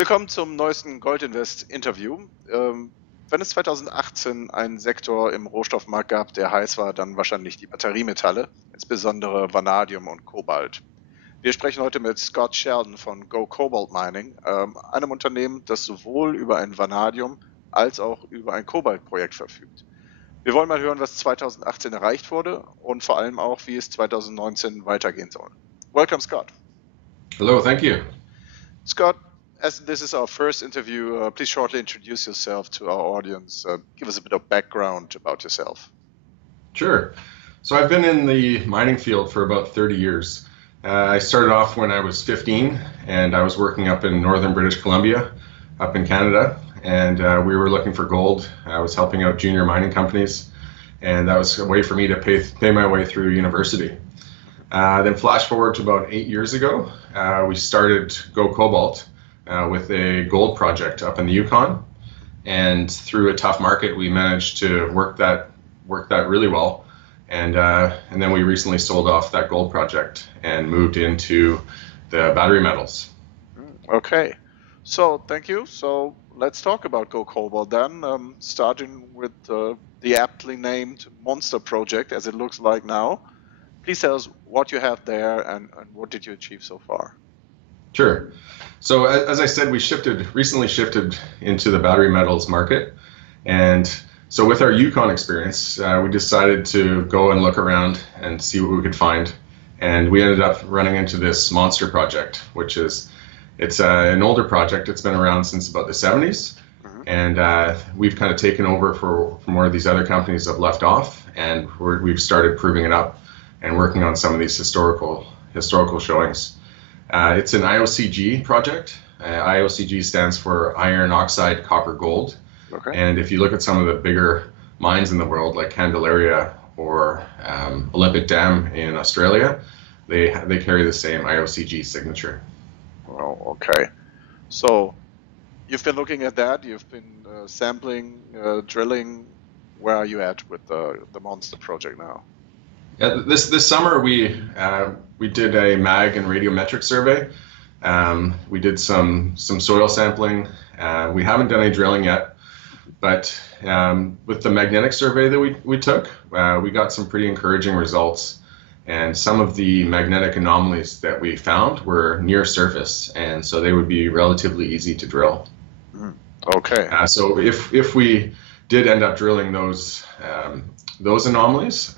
Willkommen zum neuesten Goldinvest-Interview. Wenn es 2018 einen Sektor im Rohstoffmarkt gab, der heiß war, dann wahrscheinlich die Batteriemetalle, insbesondere Vanadium und Kobalt. Wir sprechen heute mit Scott Sheldon von Cobalt Mining, einem Unternehmen, das sowohl über ein Vanadium als auch über ein Kobaltprojekt verfügt. Wir wollen mal hören, was 2018 erreicht wurde und vor allem auch, wie es 2019 weitergehen soll. Welcome, Scott. Hello, thank you. Scott, as this is our first interview, please shortly introduce yourself to our audience. Give us a bit of background about yourself. Sure. So I've been in the mining field for about 30 years. I started off when I was 15, and I was working up in northern British Columbia, up in Canada, and we were looking for gold. I was helping out junior mining companies, and that was a way for me to pay my way through university. Then flash forward to about 8 years ago, we started Cobalt with a gold project up in the Yukon, and through a tough market, we managed to work that really well, and then we recently sold off that gold project and moved into the battery metals. Okay, so thank you. So let's talk about Cobalt then, starting with the aptly named monster project, as it looks like now. Please tell us what you have there and what did you achieve so far? Sure. So as I said, we recently shifted into the battery metals market. And so with our Yukon experience, we decided to go and look around and see what we could find. And we ended up running into this monster project, it's an older project. It's been around since about the 70s. And we've kind of taken over from where these other companies have left off. And we've started proving it up and working on some of these historical showings. It's an IOCG project. IOCG stands for iron oxide copper gold. Okay. And if you look at some of the bigger mines in the world, like Candelaria or Olympic Dam in Australia, they carry the same IOCG signature. Well, okay. So you've been looking at that. You've been sampling, drilling. Where are you at with the monster project now? Yeah, this summer we did a mag and radiometric survey. We did some soil sampling. We haven't done any drilling yet, but with the magnetic survey that we took, we got some pretty encouraging results. And some of the magnetic anomalies that we found were near surface, and so they would be relatively easy to drill. Okay. So if we did end up drilling those anomalies,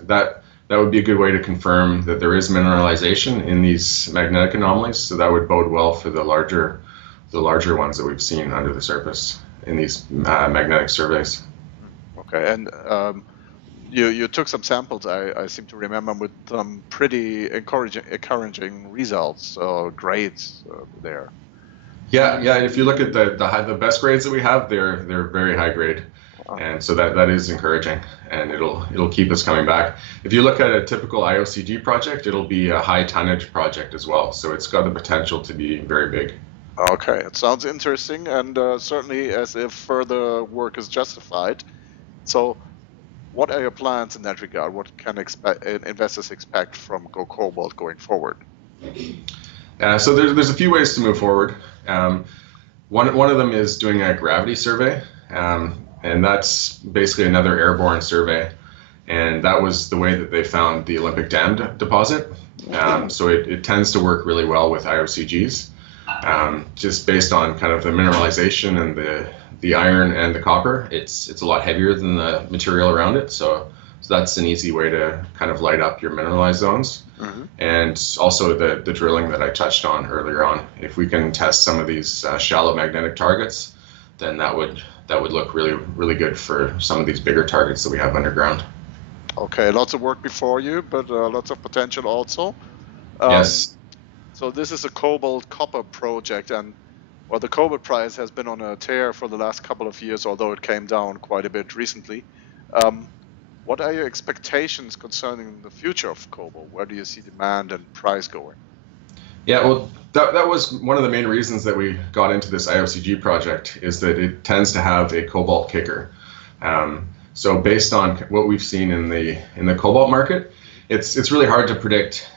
that would be a good way to confirm that there is mineralization in these magnetic anomalies. So that would bode well for the larger ones that we've seen under the surface in these magnetic surveys. Okay, and you took some samples, I seem to remember, with some pretty encouraging results, grades there. Yeah. If you look at the best grades that we have, they're very high grade. And so that is encouraging, and it'll keep us coming back. If you look at a typical IOCG project, it'll be a high tonnage project as well. So it's got the potential to be very big. Okay, it sounds interesting, and certainly as if further work is justified. So what are your plans in that regard? What can investors expect from Cobalt going forward? So there's a few ways to move forward. One of them is doing a gravity survey. And that's basically another airborne survey. And that was the way that they found the Olympic Dam deposit. So it tends to work really well with IOCGs, just based on kind of the mineralization and the iron and the copper. It's a lot heavier than the material around it. So that's an easy way to kind of light up your mineralized zones. And also the drilling that I touched on earlier on. If we can test some of these shallow magnetic targets, then that would look really, really good for some of these bigger targets that we have underground. Okay, lots of work before you, but lots of potential also. Yes. So this is a cobalt copper project, and well, the Cobalt Price has been on a tear for the last couple of years, although it came down quite a bit recently. What are your expectations concerning the future of cobalt? Where do you see demand and price going? Yeah, well, that was one of the main reasons that we got into this IOCG project, is that it tends to have a cobalt kicker. So based on what we've seen in the cobalt market, it's really hard to predict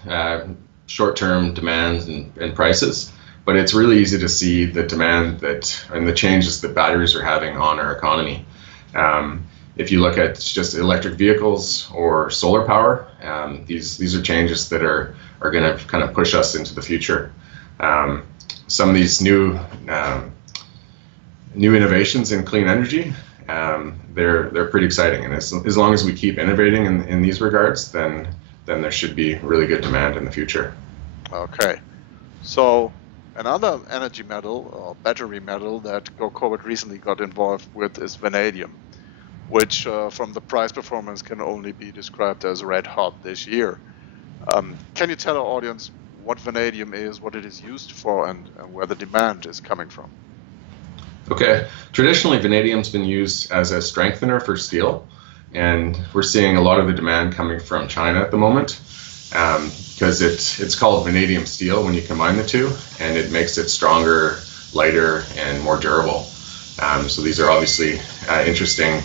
short-term demands and prices. but it's really easy to see the demand and the changes that batteries are having on our economy. If you look at just electric vehicles or solar power, these are changes that are going to kind of push us into the future. Some of these new innovations in clean energy, they're pretty exciting, and as long as we keep innovating in these regards, then there should be really good demand in the future. Okay, so another energy metal or battery metal that Cobalt recently got involved with is vanadium, which from the price performance can only be described as red hot this year. Can you tell our audience what vanadium is, what it is used for, and where the demand is coming from? Okay, traditionally vanadium's been used as a strengthener for steel, and we're seeing a lot of the demand coming from China at the moment, because it's called vanadium steel when you combine the two, and it makes it stronger, lighter, and more durable. So these are obviously interesting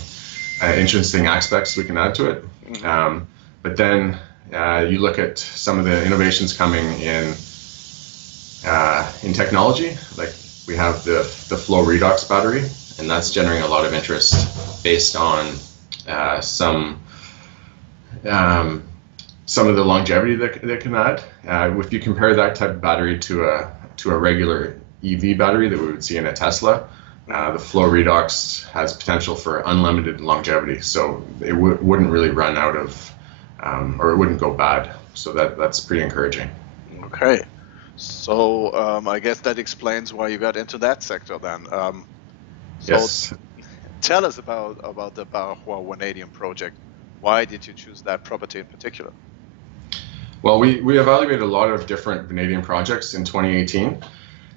aspects we can add to it. But then you look at some of the innovations coming in technology, like we have the flow redox battery, and that's generating a lot of interest based on some of the longevity that can add. If you compare that type of battery to a regular EV battery that we would see in a Tesla, the flow redox has potential for unlimited longevity, so it wouldn't really run out of, or it wouldn't go bad. So that's pretty encouraging. Okay, so I guess that explains why you got into that sector then. Yes. Tell us about the Bahua Vanadium project. Why did you choose that property in particular? Well, we evaluated a lot of different vanadium projects in 2018,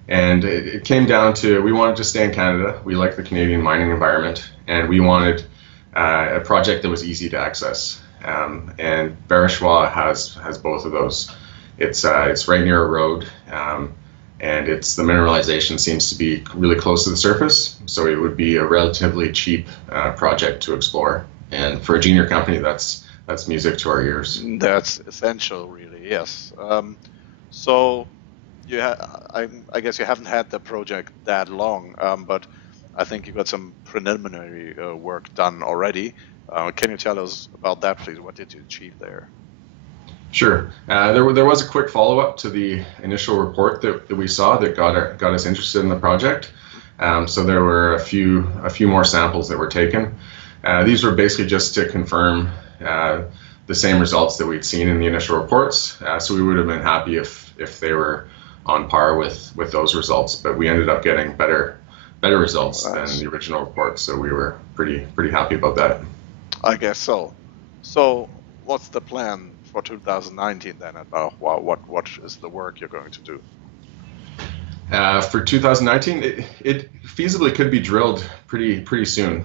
and it came down to we wanted to stay in Canada. We like the Canadian mining environment, and we wanted a project that was easy to access. And Vereshwa has both of those. It's right near a road, and the mineralization seems to be really close to the surface, so it would be a relatively cheap project to explore. And for a junior company, that's music to our ears. That's essential, really. Yes. So I guess you haven't had the project that long, but I think you got some preliminary work done already. Can you tell us about that, please? What did you achieve there? Sure. There was a quick follow-up to the initial report that we saw that got us interested in the project. So there were a few more samples that were taken. These were basically just to confirm the same results that we'd seen in the initial reports. So we would have been happy if they were on par with those results, but we ended up getting better results than the original report. So we were pretty happy about that. I guess so. So what's the plan for 2019 then at Bahua? What is the work you're going to do? For 2019, it feasibly could be drilled pretty soon.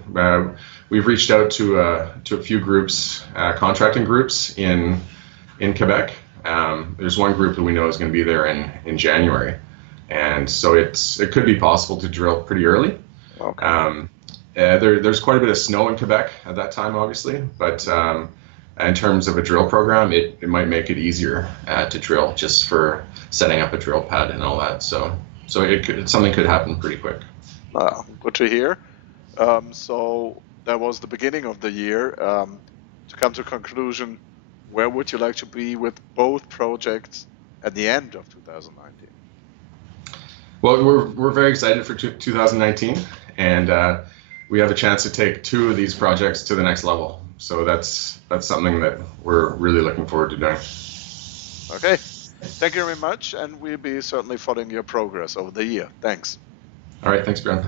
We've reached out to a few groups, contracting groups in Quebec. There's one group that we know is going to be there in January, and so it could be possible to drill pretty early. Okay. There's quite a bit of snow in Quebec at that time, obviously, but in terms of a drill program, it might make it easier to drill just for setting up a drill pad and all that. So something could happen pretty quick. Good to hear. So that was the beginning of the year. To come to a conclusion, where would you like to be with both projects at the end of 2019? Well, we're very excited for 2019, and we have a chance to take two of these projects to the next level. So that's something that we're really looking forward to doing. Okay, thank you very much, and we'll be certainly following your progress over the year. Thanks. All right, thanks, Bjorn.